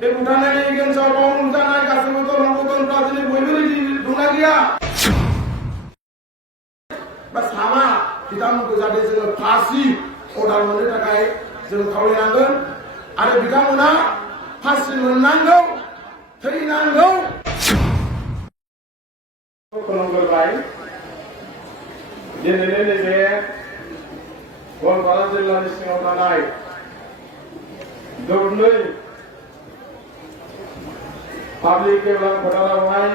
बे भुटाननि गेजेराव बावनो जानाय गासैबो दलंफोरा दिनै बयबो दंना गैया बा सामा बिथांमोनखौ जाहाथे जोङो फासि अर्डार मोननो थाखाय जों खावलायनांगोन आरो बिथांमोना फासि मोननांगौ थैनांगौ खुलुमगोरबाय दिनैनि नैबे गवालपारा जिल्लानि सिङाव थानाय दरनै पाब्लिक गेवलां फोथारावहाय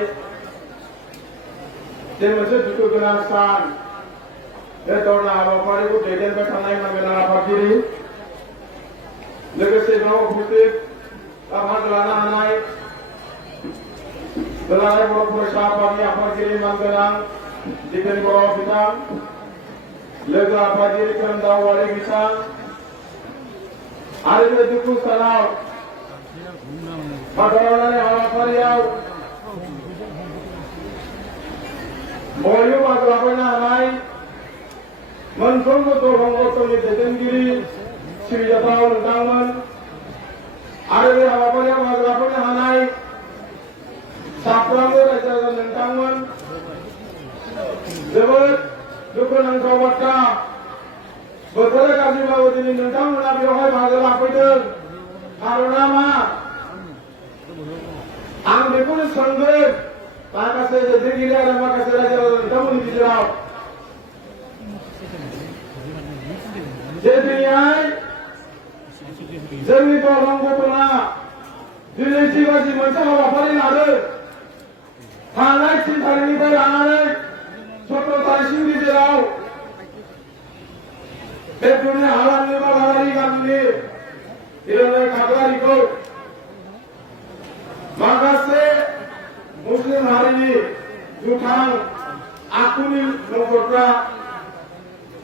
जे मोनसे दुखु गोनां सान बे धरना हाबाफारिखौ दैदेनबाय थानाय नांगोन आफादगिरि लोगोसे बेयाव उपस्थित बाहागो लानो हानाय दुलाराय बर' फरायसा आफादनि आफादगिरि मानगोनां दिपेन बर' बिथां लोगो आफादगिरि खोरोमदाव औवारि बिथां आरो बे दुखु सानाव बादायलायनाय हाबाफारियाव बयबो बाहागो लाफैनो हानाय मोनफ्रोमबो दरं गौथमनि दैदेनगिरि सिबिजाथाव नोंथांमोन आरो बे हाबाफारियाव बाहागो लाफैनो हानाय साफ्रोमबो रायजो राजा नोंथांमोन जोबोद दुखुनांथाव बाथ्रा बोथोरा गाज्रिब्लाबो दिनै नोंथांमोना बेवहाय बाहागो लाफैदों खारना मा आं बेखौनो सोंगोन माखासे दैदेनगिरि आरो माखासे रायजो राजा नोंथांमोननि गेजेराव जे दिनैहाय जोंनि दरं गौथमा दिनै जिबायदि मोनसे हाबाफारि लादों थांनाय 3 तारिखनिफ्राय लानानै 17 तारिखसिम गेजेराव बे जोंनि हालामनि बादायारि गामिनि हिर'नाय खाख्लारिखौ माखासे मुस्लिम हारिनि दुथां आखुनि नखरफ्रा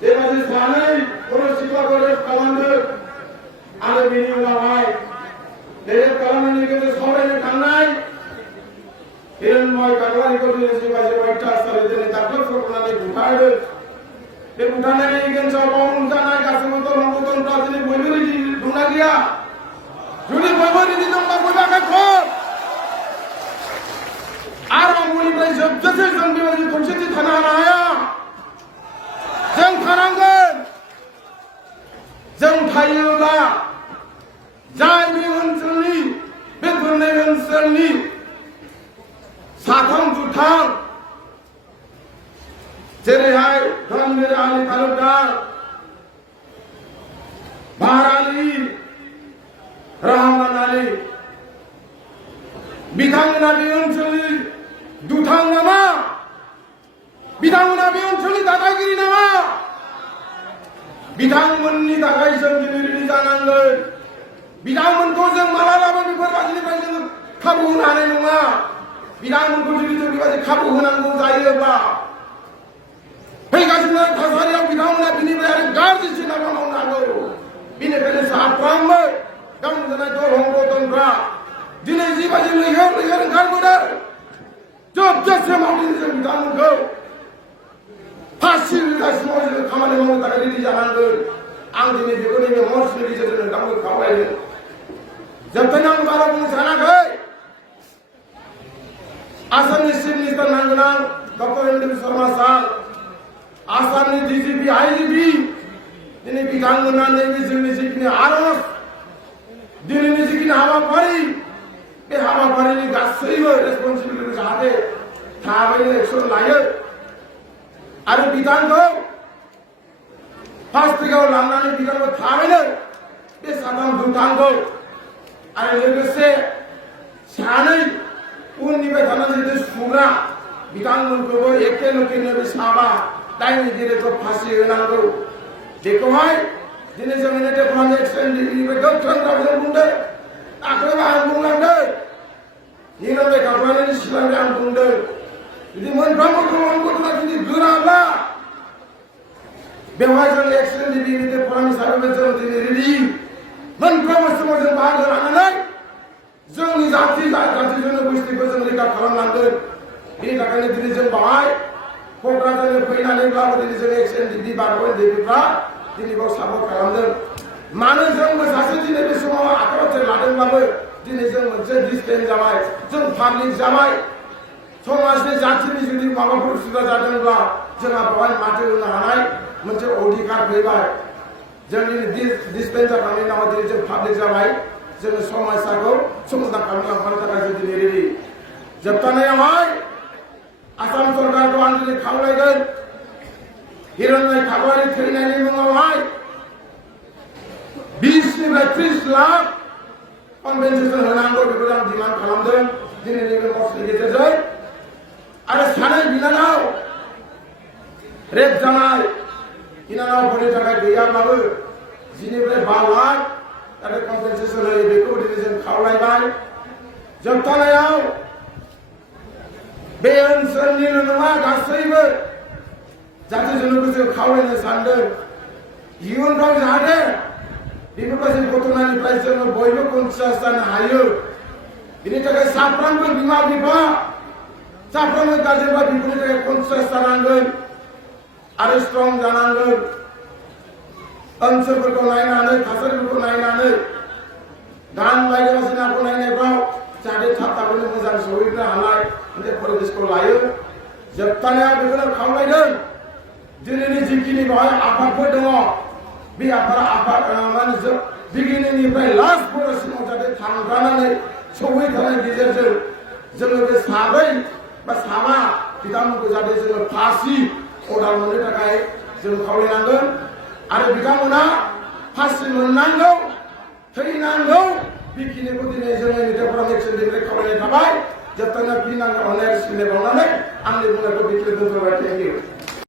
बेबायदि सानै बर' सिख्लाखौ रेप खालामदों आरो बेनि उनावहाय रेप खालामनायनि गेजेरजों सावरायनो थांनाय हिर'नमय खाख्लारिखौ दिनै जिबायदि अयथासार दिनै दाख्लैफोरनानै बुथारदों बे बुथारनायनि गेजेराव बावनो जानाय गासैबो दलंफोरा दिनै बयबो दंना गैया जुदि बयबो रेडि दंबा बयबो आखाइ खर आरामनिफ्राय जोबजासे जों बेबायदि खौसेथि थानो हाया जों थानांगोन जों थायोब्ला जाय बे ओनसोलनि बे मोननै ओनसोलनि साथाम दुथां जेरैहाय धनबीर आली तालुकदार बाहार आली रहमान आली बिथांमोना बे ओनसोलनि दुथां नामा बिथांमोना बे ओनसोलनि दादागिरि नामा बिथांमोननि थाखाय जों दिनै रेडि जानांगोन बिथांमोनखौ जों मालाबाबो बेफोरबायदिनिफ्राय जों खाबु होनो हानाय नङा बिथांमोनखौ जुदि जों बेबायदि खाबु होनांगौ जायोब्ला फैगासिनो थासारियाव बिथांमोना बिनिफ्राय आरो गाज्रिसिन हाबा मावनो हागौ बेनिखायनो साफ्रोमबो गावनि जानाय दरं गौथमफ्रा दिनै जिबायदि लैहोर लैहोर ओंखारबोदों जोबजासे मावदिनि जों बिथांमोनखौ फासि होगासिनो जों खामानि मावनो थाखाय रेडि जानांगोन आं दिनै बेखौ नैबे मन्चनि गेजेरजों नोंथांमोनखौ खावलायदों जोबथायनाय आं बारा बुंनो सानाखै आसामनि चिफ मिनिस्टार नांगोनां डक्टर हिमन्त शर्मा सार आसामनि डिजिपि आइजिपि दिनै बिथांमोना नैबे जोंनि जिखिनि आरज दिनैनि जिखिनि हाबाफारि बे हाबाफारिनि गासैबो रेसपन्सिबिलिटि जाहाथे थाबैनो एक्सन लायो आरो बिथांखौ फार्स्ट ट्रेकआव लांनानै बिथांखौ थाबैनो बे साथाम दुथांखौ आरो लोगोसे सानै उननिफ्राय थानानै जितु सुग्रा बिथांमोनखौबो एखे लोगोनो बे साबा दायनिगिरिखौ फासि होनांगौ बेखौहाय दिनै जों इउनाइटेड फ्रन्ट एक्सएनडिनिफ्राय गोख्रों रावजों बुंदों दाख्लैबो आं बुंलांदों हिर'नाय खाख्लारिनि सिगांनो आं बुंदों जुदि मोनफ्रोमबो दलंफोरा जुदि गोराब्ला बेवहाय जों एक्सएनडि इउनाइटेड फ्रन्ट हिसाबै जों दिनै रेडि मोनफ्रोमबो समाव जों बाहागो लानानै जोंनि जाथि जनगोष्ठीखौ जों रैखा खालामनांगोन बेनि थाखायनो दिनै जों बाहाय क'क्राझारनि फैनानैब्लाबो दिनै जों एक्सएनडि बारबोनाय दैफ्रा दिनै बेयाव सापर्ट खालामदों मानो जोंबो सासे दिनै बे समाव आखायाव लादोंब्लाबो दिनै जों मोनसे डिसप्लेन जाबाय जों पाब्लिक जाबाय समाजनि जाथिनि जुदि माबाफोर उसुबिदा जादोंब्ला जोंहा बेवहाय माथो होनो हानाय मोनसे अधिकार फैबाय जोंनि डिसप्लेन जाखांनायनि उनाव दिनै जों पाब्लिक जाबाय जोङो समस्याखौ समाधान खालामलांफानो थाखाय जों दिनै रेडि जोबथानायावहाय आसाम सरकारखौ आं दिनै खावलायगोन हिरण्मय ठाकुरारि थैनायनि मुङावहाय 20निफ्राय 30 लाख कम्पेनसेसन होनांगौ बेखौ आं डिमान्ड खालामदों दिनैनि बे मर्चनि गेजेरजों आरो सानै बिनानाव रेप जानाय बिनानावफोरनि थाखाय गैयाब्लाबो 10निफ्राय 12 लाख आरो कम्पेनसेसन होयो बेखौ दिनै जों खावलायबाय जोबथानायाव बे ओनसोलनिल' नङा गासैबो जाथि जन'गोष्ठीखौ खावलायनो सानदों इयुनफ्राव जाहाथे बेफोरबायदि घटनानिफ्राय जोङो बयबो कनसियास जानो हायो बिनि थाखाय साफ्रोमबो बिमा बिफा साफ्रोमबो गारजेनफ्रा बेफोरनि थाखाय कनसियास जानांगोन आरो स्ट्रं जानांगोन ओनसोलफोरखौ नायनानै थासारिफोरखौ नायनानै गान बायदिसिनाखौ नायनायफ्राव जाहाथे थाब थाबैनो मोजां सहैनो हानाय मोनसे परिबेसखौ लायो जोबथानायाव बेखौनो खावलायदों दिनैनि जिखिनि बेवहाय आफादफोर दङ बे आफाद बिगिनिंनिफ्राय लास्ट बर'सिमाव जाहाथे थांगानानै सौहैखानायनि गेजेरजों जोङो बे साब्रै बा साबा बिथांमोनखौ जाहाथे जोङो फासि अर्डार मोननो थाखाय जों खावलायनांगोन आरो बिथांमोना फासि मोननांगौ थैनांगौ बेखिनिखौ दिनै जोङो मिडियाफोराव एक्सननिफ्राय खावलायनाय थाबाय जोबथारनायाव फिन आङो अनेक सिबिनाय बावनानै आंनि बुंनायखौ बेखिनि दोनथ'बाय थेंक इउ